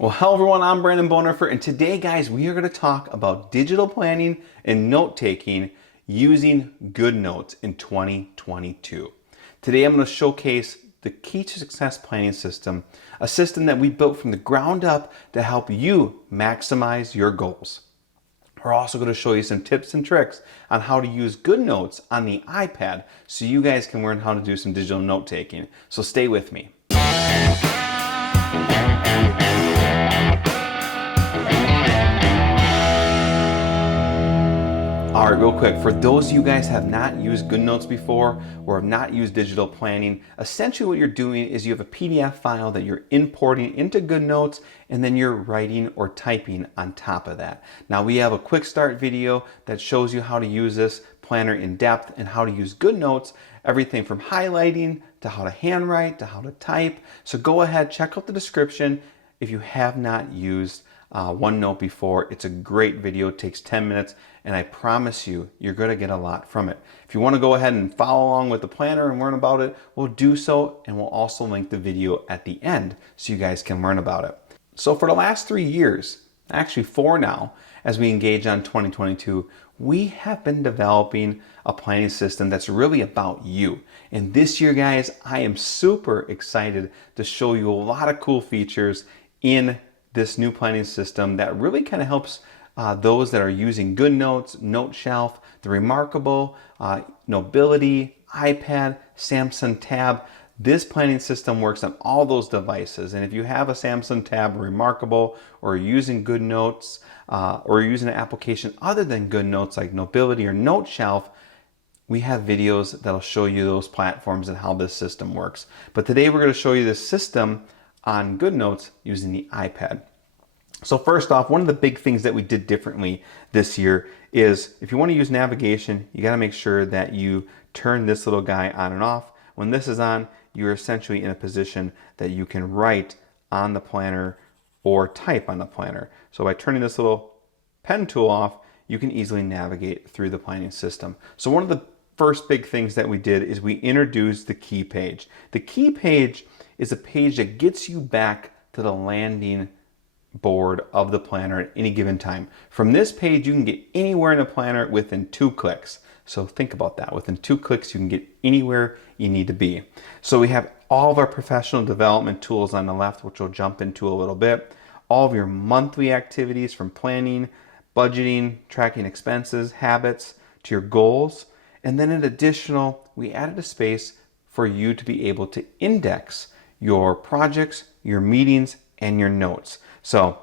Well, hello everyone, I'm Branden Bodendorfer, and today, guys, we are going to talk about digital planning and note-taking using GoodNotes in 2022. Today, I'm going to showcase the Key2Success planning system, a system that we built from the ground up to help you maximize your goals. We're also going to show you some tips and tricks on how to use GoodNotes on the iPad so you guys can learn how to do some digital note-taking. So stay with me. All right, real quick, for those of you guys have not used GoodNotes before or have not used digital planning, essentially what you're doing is you have a PDF file that you're importing into GoodNotes and then you're writing or typing on top of that. Now we have a quick start video that shows you how to use this planner in depth and how to use GoodNotes, everything from highlighting to how to handwrite to how to type. So go ahead, check out the description if you have not used OneNote before. It's a great video, it takes 10 minutes, and I promise you, you're going to get a lot from it. If you want to go ahead and follow along with the planner and learn about it, we'll do so, and we'll also link the video at the end so you guys can learn about it. So for the last 3 years, actually 4 now, as we engage on 2022, we have been developing a planning system that's really about you. And this year, guys, I am super excited to show you a lot of cool features in this new planning system that really kind of helps those that are using GoodNotes, Note Shelf, the Remarkable, Notability, iPad, Samsung Tab. This planning system works on all those devices. And if you have a Samsung Tab, Remarkable, or using GoodNotes, or using an application other than GoodNotes like Notability or Note Shelf, we have videos that'll show you those platforms and how this system works. But today we're going to show you this system on GoodNotes using the iPad. So first off, one of the big things that we did differently this year is if you want to use navigation, you got to make sure that you turn this little guy on and off. When this is on, you're essentially in a position that you can write on the planner or type on the planner. So by turning this little pen tool off, you can easily navigate through the planning system. So one of the first big things that we did is we introduced the key page. The key page is a page that gets you back to the landing board of the planner at any given time. From this page, you can get anywhere in the planner within 2 clicks. So think about that. Within 2 clicks, you can get anywhere you need to be. So we have all of our professional development tools on the left, which we'll jump into a little bit. All of your monthly activities from planning, budgeting, tracking expenses, habits, to your goals. And then in additional, we added a space for you to be able to index your projects, your meetings, and your notes. So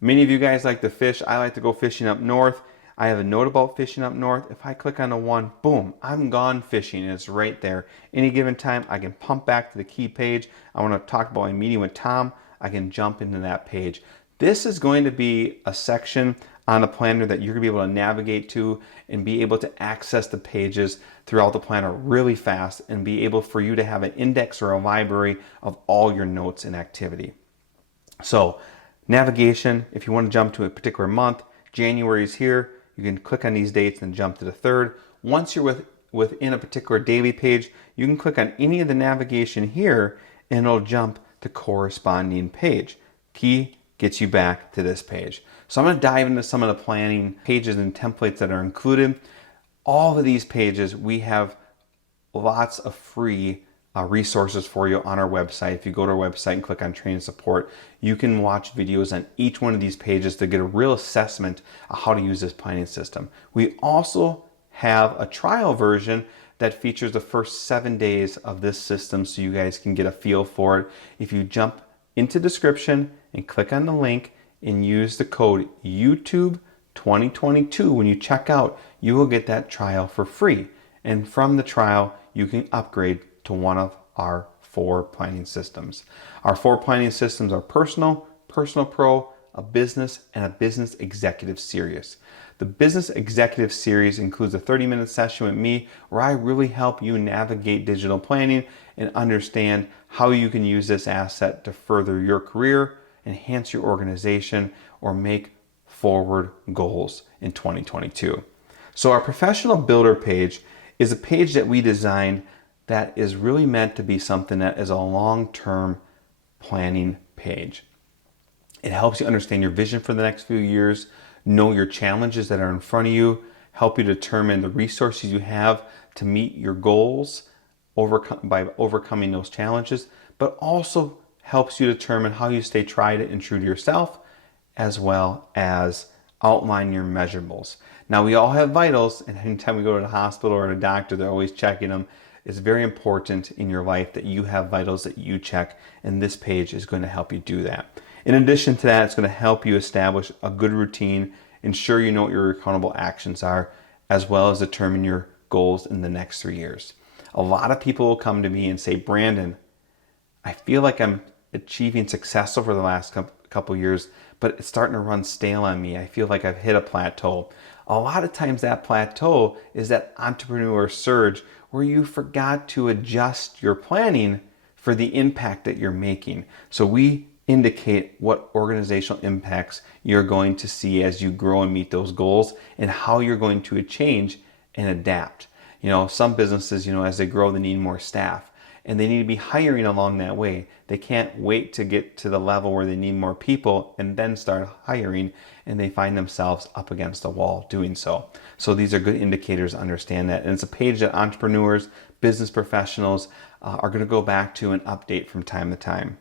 many of you guys like to fish. I like to go fishing up north. I have a note about fishing up north. If I click on the one, boom, I'm gone fishing, and it's right there. Any given time, I can pump back to the key page. I want to talk about my meeting with Tom. I can jump into that page. This is going to be a section on the planner that you're going to be able to navigate to and be able to access the pages throughout the planner really fast and be able for you to have an index or a library of all your notes and activity. So navigation, if you want to jump to a particular month, January is here, you can click on these dates and jump to the 3rd. Once you're within a particular daily page, you can click on any of the navigation here and it'll jump to corresponding page. Key gets you back to this page. So I'm going to dive into some of the planning pages and templates that are included. All of these pages, we have lots of free resources for you on our website. If you go to our website and click on training support, you can watch videos on each one of these pages to get a real assessment of how to use this planning system. We also have a trial version that features the first 7 days of this system so you guys can get a feel for it. If you jump into description and click on the link and use the code YouTube 2022 when you check out, you will get that trial for free. And from the trial, you can upgrade to one of our 4 planning systems. Our 4 planning systems are personal, personal pro, a business, and a business executive series. The business executive series includes a 30-minute session with me where I really help you navigate digital planning and understand how you can use this asset to further your career, enhance your organization, or make forward goals in 2022. So our professional builder page is a page that we designed that is really meant to be something that is a long-term planning page. It helps you understand your vision for the next few years, know your challenges that are in front of you, help you determine the resources you have to meet your goals by overcoming those challenges, but also helps you determine how you stay tried and true to yourself, as well as outline your measurables. Now, we all have vitals, and anytime we go to the hospital or to a doctor, they're always checking them. It's very important in your life that you have vitals that you check, and this page is going to help you do that. In addition to that, it's going to help you establish a good routine, ensure you know what your accountable actions are, as well as determine your goals in the next 3 years. A lot of people will come to me and say, Branden, I feel like I'm achieving success over the last couple years, but it's starting to run stale on me. I feel like I've hit a plateau. A lot of times that plateau is that entrepreneur surge where you forgot to adjust your planning for the impact that you're making. So we indicate what organizational impacts you're going to see as you grow and meet those goals, and how you're going to change and adapt. Some businesses, as they grow, they need more staff, and they need to be hiring along that way. They can't wait to get to the level where they need more people and then start hiring, and they find themselves up against a wall doing so. So these are good indicators to understand that. And it's a page that entrepreneurs, business professionals are going to go back to and update from time to time.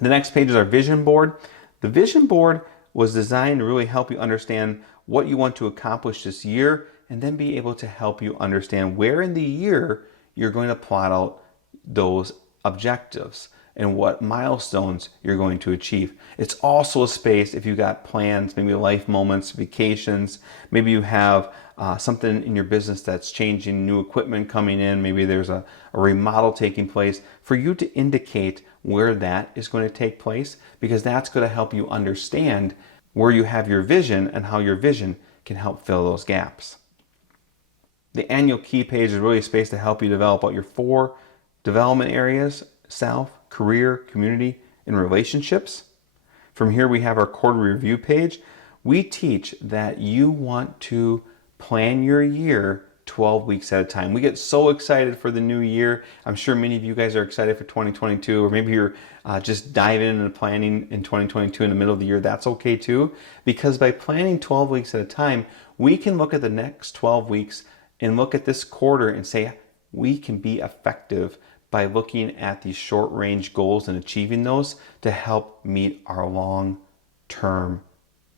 The next page is our vision board. The vision board was designed to really help you understand what you want to accomplish this year, and then be able to help you understand where in the year you're going to plot out those objectives and what milestones you're going to achieve. It's also a space if you got plans, maybe life moments, vacations, maybe you have something in your business that's changing, new equipment coming in, maybe there's a remodel taking place, for you to indicate where that is going to take place, because that's going to help you understand where you have your vision and how your vision can help fill those gaps. The annual key page is really a space to help you develop out your 4 development areas: self, career, community, and relationships. From here we have our quarterly review page. We teach that you want to plan your year 12 weeks at a time. We get so excited for the new year. I'm sure many of you guys are excited for 2022, or maybe you're just diving into planning in 2022 in the middle of the year. That's okay too, because by planning 12 weeks at a time, we can look at the next 12 weeks and look at this quarter and say we can be effective by looking at these short range goals and achieving those to help meet our long-term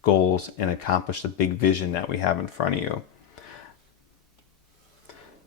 goals and accomplish the big vision that we have in front of you.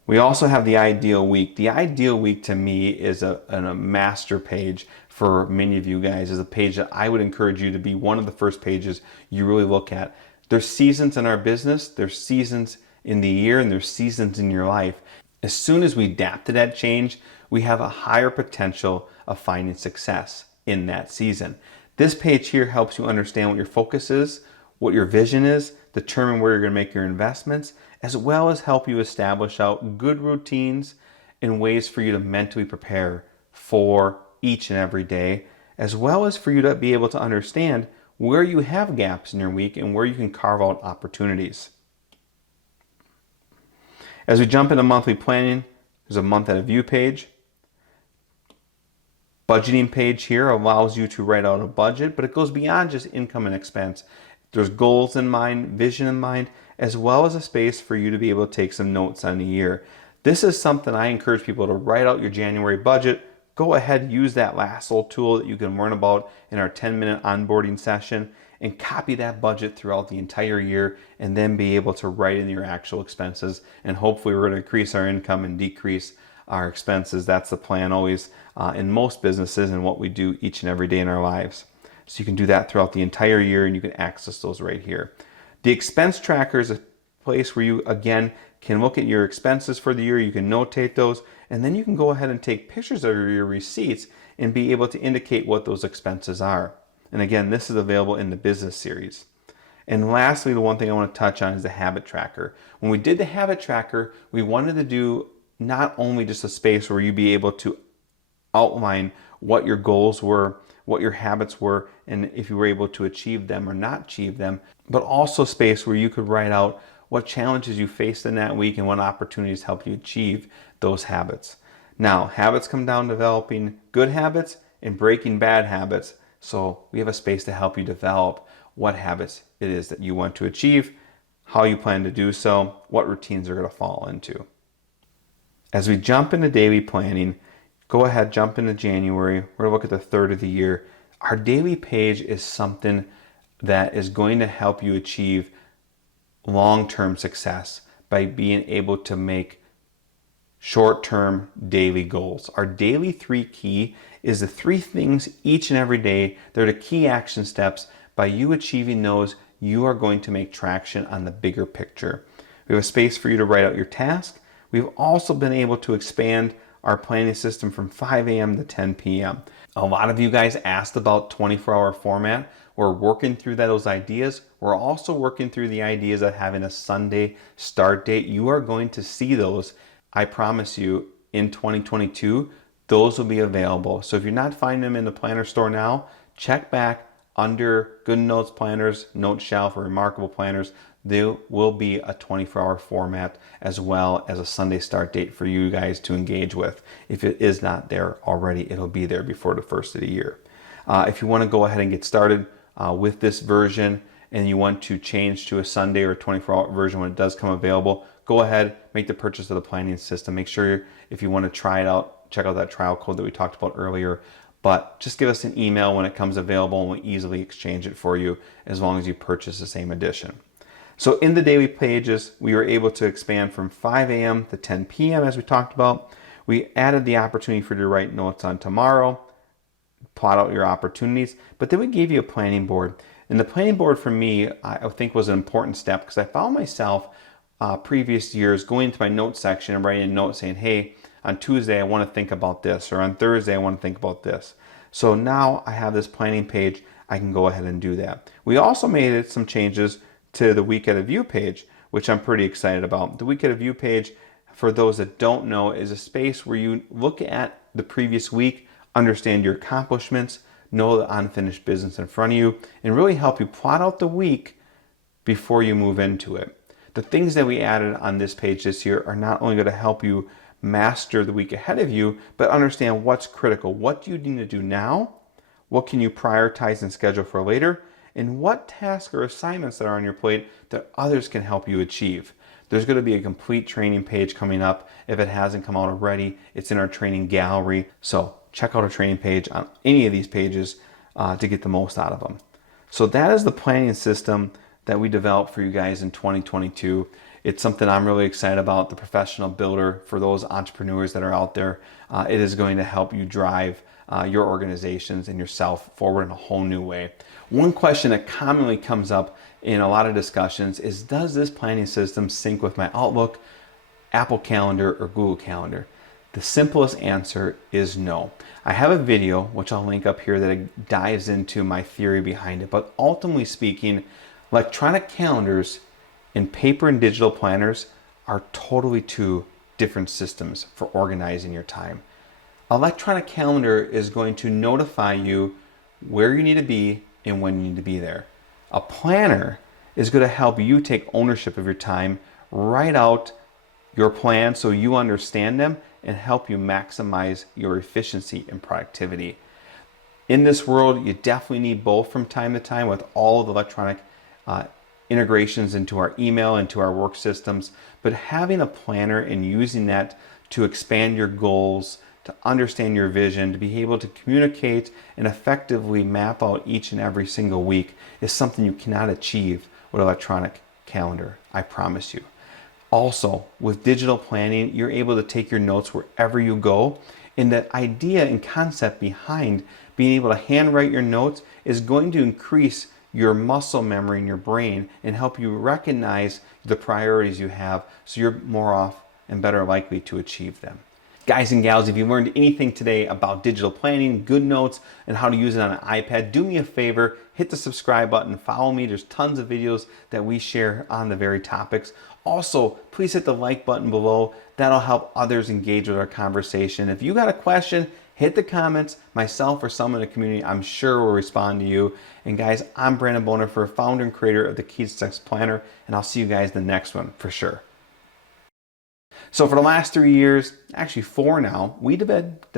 We also have the ideal week. The ideal week to me is a master page for many of you guys. Is a page that I would encourage you to be one of the first pages you really look at. There's seasons in our business, there's seasons in the year, and there's seasons in your life. As soon as we adapt to that change, we have a higher potential of finding success in that season. This page here helps you understand what your focus is, what your vision is, determine where you're going to make your investments, as well as help you establish out good routines and ways for you to mentally prepare for each and every day, as well as for you to be able to understand where you have gaps in your week and where you can carve out opportunities. As we jump into monthly planning, there's a month at a view page. Budgeting page here allows you to write out a budget, but it goes beyond just income and expense. There's goals in mind, vision in mind, as well as a space for you to be able to take some notes on the year. This is something I encourage people to write out your January budget. Go ahead, use that Lasso tool that you can learn about in our 10-minute onboarding session, and copy that budget throughout the entire year, and then be able to write in your actual expenses. And hopefully we're going to increase our income and decrease our expenses. That's the plan always in most businesses and what we do each and every day in our lives. So you can do that throughout the entire year, and you can access those right here. The expense tracker is a place where you, again, can look at your expenses for the year. You can notate those, and then you can go ahead and take pictures of your receipts and be able to indicate what those expenses are. And again, this is available in the business series. And lastly, the one thing I want to touch on is the habit tracker. When we did the habit tracker, we wanted to do not only just a space where you'd be able to outline what your goals were, what your habits were, and if you were able to achieve them or not achieve them, but also space where you could write out what challenges you faced in that week and what opportunities help you achieve those habits. Now, habits come down to developing good habits and breaking bad habits. So we have a space to help you develop what habits it is that you want to achieve, how you plan to do so, what routines are going to fall into. As we jump into daily planning, go ahead, jump into January. We're going to look at the third of the year. Our daily page is something that is going to help you achieve long-term success by being able to make short-term daily goals. Our daily 3 key is the 3 things each and every day. They're the key action steps. By you achieving those, you are going to make traction on the bigger picture. We have a space for you to write out your task. We've also been able to expand our planning system from 5 a.m. to 10 p.m. A lot of you guys asked about 24-hour format. We're working through those ideas. We're also working through the ideas of having a Sunday start date. You are going to see those, I promise you, in 2022. Those will be available. So if you're not finding them in the planner store now, check back under GoodNotes Planners, Note Shelf, or Remarkable Planners. There will be a 24-hour format as well as a Sunday start date for you guys to engage with. If it is not there already, it'll be there before the first of the year. If you want to go ahead and get started with this version and you want to change to a Sunday or 24-hour version when it does come available, go ahead, make the purchase of the planning system. Make sure if you want to try it out, check out that trial code that we talked about earlier. But just give us an email when it comes available and we'll easily exchange it for you as long as you purchase the same edition. So in the daily pages, we were able to expand from 5 a.m. to 10 p.m. as we talked about. We added the opportunity for you to write notes on tomorrow, plot out your opportunities, but then we gave you a planning board. And the planning board for me, I think was an important step because I found myself previous years going into my notes section and writing a note saying, hey, on Tuesday I want to think about this, or on Thursday I want to think about this. So now I have this planning page, I can go ahead and do that. We also made some changes to the week at a view page, which I'm pretty excited about. The week at a view page, for those that don't know, is a space where you look at the previous week, understand your accomplishments, know the unfinished business in front of you, and really help you plot out the week before you move into it. The things that we added on this page this year are not only going to help you master the week ahead of you, but understand what's critical. What do you need to do now? What can you prioritize and schedule for later? And what tasks or assignments that are on your plate that others can help you achieve. There's going to be a complete training page coming up. If it hasn't come out already, it's in our training gallery. So check out our training page on any of these pages to get the most out of them. So that is the planning system that we developed for you guys in 2022. It's something I'm really excited about, the professional builder for those entrepreneurs that are out there. It is going to help you drive your organizations and yourself forward in a whole new way. One question that commonly comes up in a lot of discussions is, does this planning system sync with my Outlook, Apple Calendar, or Google Calendar? The simplest answer is no. I have a video, which I'll link up here, that dives into my theory behind it. But ultimately speaking, electronic calendars and paper and digital planners are totally 2 different systems for organizing your time. Electronic calendar is going to notify you where you need to be and when you need to be there. A planner is going to help you take ownership of your time, write out your plans so you understand them, and help you maximize your efficiency and productivity. In this world, you definitely need both from time to time with all of the electronic integrations into our email, into our work systems, but having a planner and using that to expand your goals, to understand your vision, to be able to communicate and effectively map out each and every single week is something you cannot achieve with electronic calendar, I promise you. Also, with digital planning, you're able to take your notes wherever you go, and the idea and concept behind being able to handwrite your notes is going to increase your muscle memory in your brain and help you recognize the priorities you have so you're more off and better likely to achieve them. Guys and gals, if you learned anything today about digital planning, GoodNotes, and how to use it on an iPad, do me a favor, hit the subscribe button, follow me. There's tons of videos that we share on the very topics. Also, please hit the like button below. That'll help others engage with our conversation. If you got a question, hit the comments. Myself or someone in the community, I'm sure will respond to you. And guys, I'm Branden Bodendorfer, founder and creator of the Key2Success Planner, and I'll see you guys in the next one for sure. So for the last 3 years, actually 4 now, we developed